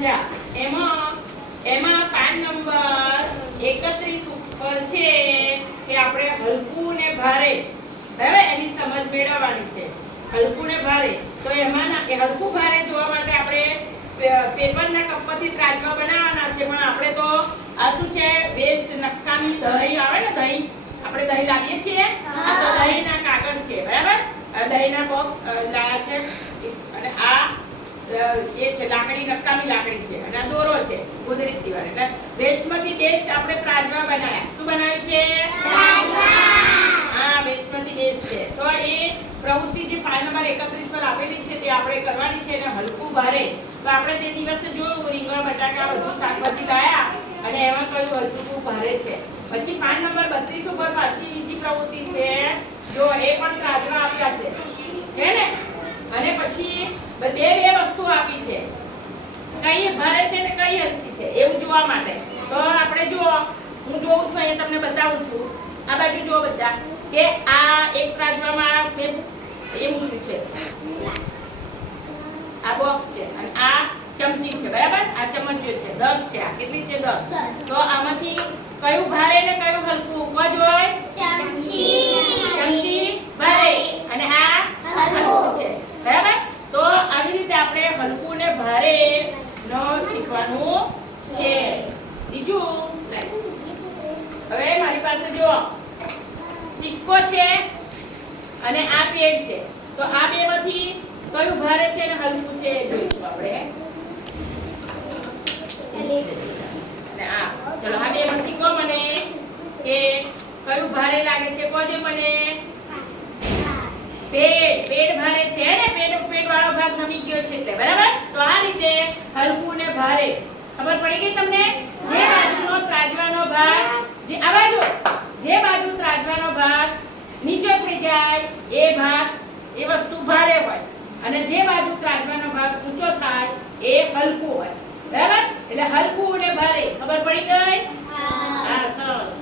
મજા. એમાં PAN number 31 ઉપર છે કે આપણે હલકું ને ભારે, બરાબર, એની સમજ મેળવવાની છે. હલકું ને ભારે, તો એમાં એ હલકું ભારે જોવા માટે આપણે પેપરના કપમાંથી ત્રાજવા બનાવવાના છે. પણ આપણે તો આ શું છે, વેસ્ટ નક્કામી દહીં આવે ને, દહીં આપણે દહીં લાવીએ છીએ, આ તો દહીંના કાગળ છે, બરાબર. દહીંના બોક્સ લાયા છે અને આ એ છે લાકડી, નક્કામી લાકડી છે અને આ દોરો છે ગોદડીથી વાળો. એટલે વેસ્ટમાંથી બેસ્ટ આપણે ત્રાજવા બનાવ્યા. શું બનાવ્યું છે? ત્રાજવા. હા, વેસ્ટમાંથી બેસ્ટ છે. તો એ પ્રવૃત્તિ જે પાન નંબર 31 પર આપેલી છે તે આપણે કરવાની છે. અને હલકું ભારે, તો આપણે તે દિવસે જોયું રીંગણ, બટાકા બધું શાકભાજી લાયા અને એમાં કયું હલકું ભારે છે. પછી પાન નંબર 32 ઉપર પાછી બીજી પ્રવૃત્તિ છે. જો એ પણ ત્રાજવા આપ્યા છે ને. અને પછી બે વસ્તુ આપી છે, કઈ ભારે છે ને કઈ હલકી છે, એવું જોવા માટે. તો આપણે જો, હું જોઉં છું અહીંયા તમને બતાવું છું. આ બાજુ જો બધા કે આ એક ત્રાજવામાં મેં એ મૂક્યું છે, આ બોક્સ છે અને આ ચમચી છે, બરાબર. આ ચમચીઓ છે 10 છે. આ કેટલી છે? 10. તો આમાંથી કયું ભારે ને કયું હલકું? કોઈ હોય? ચમચી ભારે અને આ હલકું છે, બરાબર. તો આવી રીતે આપણે હલકું ને ભારે નો શીખવાનું છે. બીજું, હવે મારી પાસે જો સિક્કો છે અને આ પેડ છે. તો આ બેમાંથી કયું ભારે છે અને હલકું છે એ જોઈશું આપણે. અને આ ચલો, આ બેમાંથી કહો મને કે કયું ભારે લાગે છે. કોજે મને. પેડ ભારે છે ને, પેડ વાળો ભાગ નમી ગયો છે એટલે, બરાબર. તો આ રીતે હલકું ને ભારે ખબર પડી ગઈ તમને. જે બાજુનો ત્રાજવાનો ભાગ, જે આ બાજુ, જે બાજુ ત્રાજવાનો ભાગ નીચે થઈ જાય એ ભાગ, એ વસ્તુ ભારે હોય, અને જે બાજુ ત્રાજવાનો ભાગ ઊંચો થાય એ હલકું હોય, બરાબર. એટલે હલકું ને ભારે ખબર પડી ગઈ. હા, સરસ.